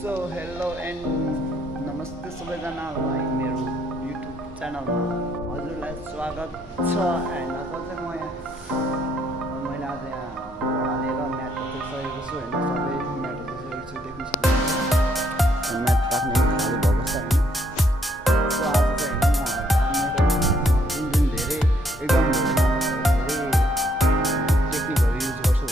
So hello and नमस्ते सबैजनालाई मेरो युट्युब च्यानलमा हजुरलाई स्वागत छ। एन्ड आज चाहिँ मैले आज यहाँ हालेर म्याट सकेको छु होइन, सबै म्याटहरू सकेको छु, देख्नु सक्नुहुन्छ म्याट राख्ने खाली भएको छ होइन। सो आज चाहिँ होइन जुन धेरै एकदम धेरै टेक्निकहरू युज गर्छु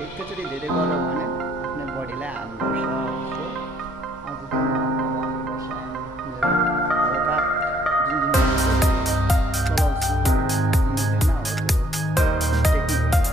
एकैचोटि धेरै गर्यो भने आफ्नो बडीलाई हार्म गर्छ। सो आज हल्का जुन चलाउँछु होइन हो त्यो टेक्निकहरू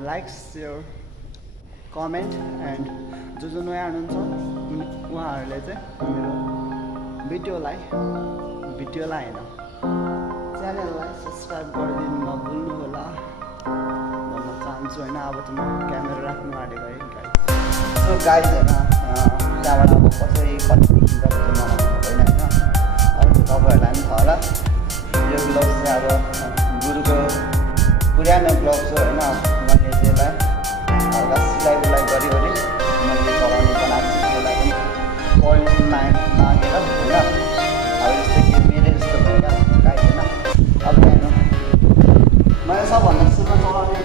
लाइक सेयर कमेन्ट एन्ड जो नयाँ हुनुहुन्छ उहाँहरूले चाहिँ मेरो भिडियोलाई होइन च्यानललाई सब्सक्राइब गरिदिनु नभुल्नु होला भन्न चाहन्छु होइन। अब त म क्यामेरा राख्नु आँटेको है गाइस। सो गाइस होइन त्यहाँबाट अब कसरी कति मलाई होइन होइन अब तपाईँहरूलाई पनि थाहा होला यो ग्लोभ्स चाहिँ अब गुरुको पुरानो ग्लोभ्स हो होइन। मैले त्यसलाई हल्का सिलाइ गरिवरि मैले चलाउने बनाएको छु, त्यसलाई पनि पोलिस मागेर होइन। अब जस्तै कि मेरो जस्तो भएर गाइस होइन। अब त्यहाँ मैले सबभन्दा सुरुमा चलाउने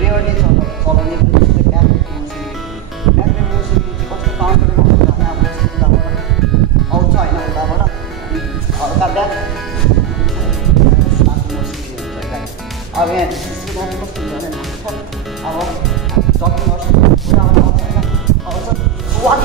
रेयरली चलाउने जस्तै म्याग्नेट मुसिकी चाहिँ कस्तो काउन्टरमा हुन्छ भने अब उताबाट आउँछ होइन, उताबाट हल्का ब्याक अब यहाँ कस्तो हुन्छ भने अब जति गर्छ उताबाट आउँछ होइन, आउँछ वान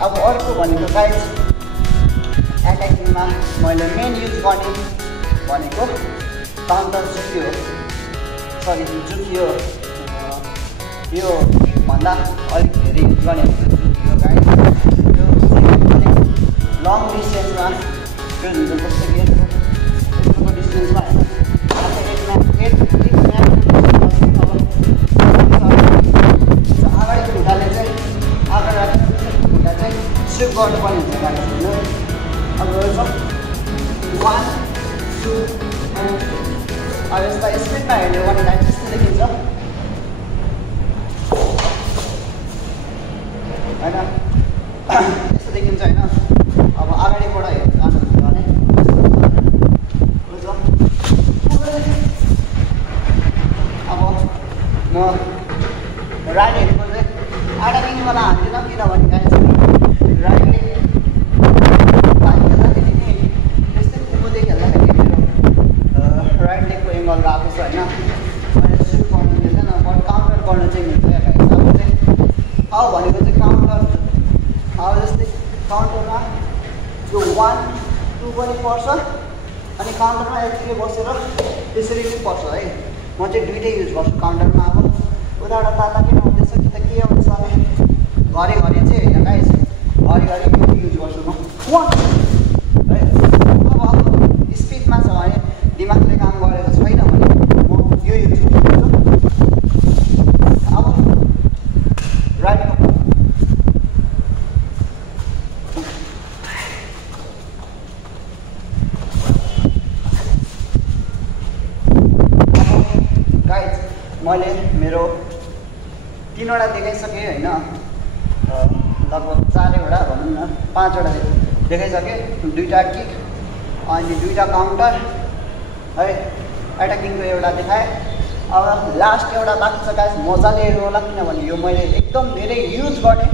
अब अर्को भनेको गाइस एट्याकिङमा मैले मेन युज गर्ने भनेको काउन्टर जुकी हो। सरी जुकी हो, यो किकभन्दा अलिक धेरै युज गर्ने जुकी हो गाइस। यो लङ डिस्टेन्समा यो हुन्छ जस्तो कि यत्रो डिस्टेन्समा होइन अगाडिको ढुङ्गाले चाहिँ गर्नुपर्ने हुन्छ गाइस होइन अब यसो 1 2 and 3 अब यसलाई स्पिडमा हेर्ने भने गाइस यस्तो देखिन्छ होइन यस्तो देखिन्छ होइन अब अगाडिबाट हेर्नु जानुहुन्छ भने अब म राइट हेरेको चाहिँ अटाकिङवाला हान्दिनँ किनभने गाइस राइटले बाइक खेल्दाखेरि नि त्यस्तै कुमुदै खेल्दाखेरि मेरो राइट लेगको एङ्गल गएको छ होइन मैले सुट गर्नु मिल्दैन बट काउन्टर गर्नु चाहिँ मिल्छ गाइस अब चाहिँ अब भनेको चाहिँ काउन्टर अब जस्तै काउन्टरमा यो 1 2 पनि पर्छ अनि काउन्टरमा यतिकै बसेर त्यसरी पनि पर्छ है म चाहिँ दुइटै युज गर्छु काउन्टरमा अब उताबाट ताता किन आउँदैछ कि त के आउँदैछ भने घरिघरि चाहिँ होइन गाइस घरिघरि यो युज गर्छु म है अब स्पिडमा छ भने दिमागले काम गरेको छैन भने म यो युज गर्छु अब राइटको मैले मेरो 3वटा देखाइसकेँ होइन लगभग 4वटा भनौँ न 5वटा देखाइसकेँ 2टा किक अनि 2टा काउन्टर है एटाकिङको एउटा देखाएँ अब लास्ट एउटा बाँकी छ गाइस मजाले हेर्नु होला किनभने यो मैले एकदम धेरै युज गर्ने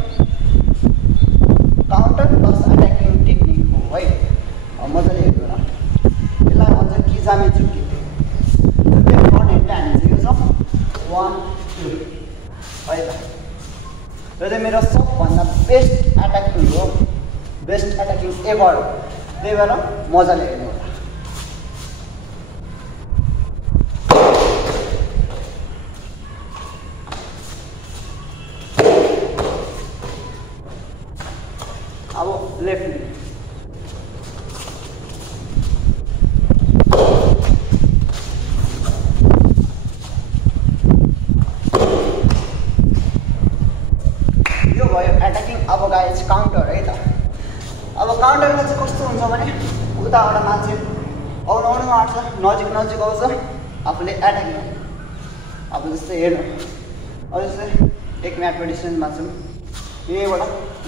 काउन्टर प्लस एटाकिङ टेक्निक हो है मजाले हेर्नु होला यसलाई भन्छ किजामे जुकी हानिन्छ यो छ 1 2 है त यो चाहिँ मेरो सबभन्दा बेस्ट एटाकिङ हो बेस्ट एटाकिङ एभर त्यही भएर मजाले हेर्नु होला अब लेफ्ट अब गाइस काउन्टर है त अब काउन्टरमा चाहिँ कस्तो हुन्छ भने उताबाट मान्छे आउनु आँट्छ नजिक आउँछ आफूले एटाकिङ अब जस्तै हेर्नु अब जस्तै 1 मिनटको डिस्टेन्समा छौँ यहीबाट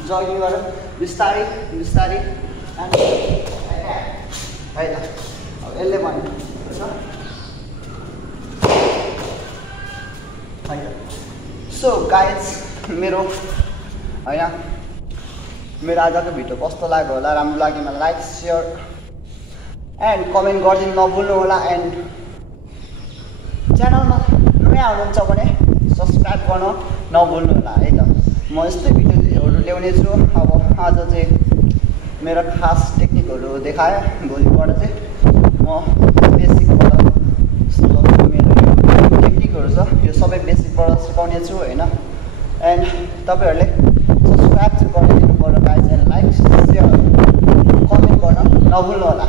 जगिङ गरेर बिस्तारै है त अब यसले भन्नु है त सो गाइस मेरो होइन मेरो आजको भिडियो कस्तो लाग्यो होला राम्रो लाग्यो मलाई लाइक सेयर एन्ड कमेन्ट गरिदिनु नभुल्नु होला एन्ड च्यानलमा नयाँ हुनुहुन्छ भने सब्सक्राइब गर्न नभुल्नु होला है त म यस्तै भिडियोहरू ल्याउने छु अब आज चाहिँ मेरो खास टेक्निकहरू देखाएँ भोलिबाट चाहिँ म बेसिकबाट मेरो यो टेक्निकहरू छ यो सबै बेसिकबाट सिकाउने छु होइन एन्ड तपाईँहरूले सब्सक्राइब चाहिँ गरिदिनु पर्यो guys and like share comment गर्न नभुल्नु होला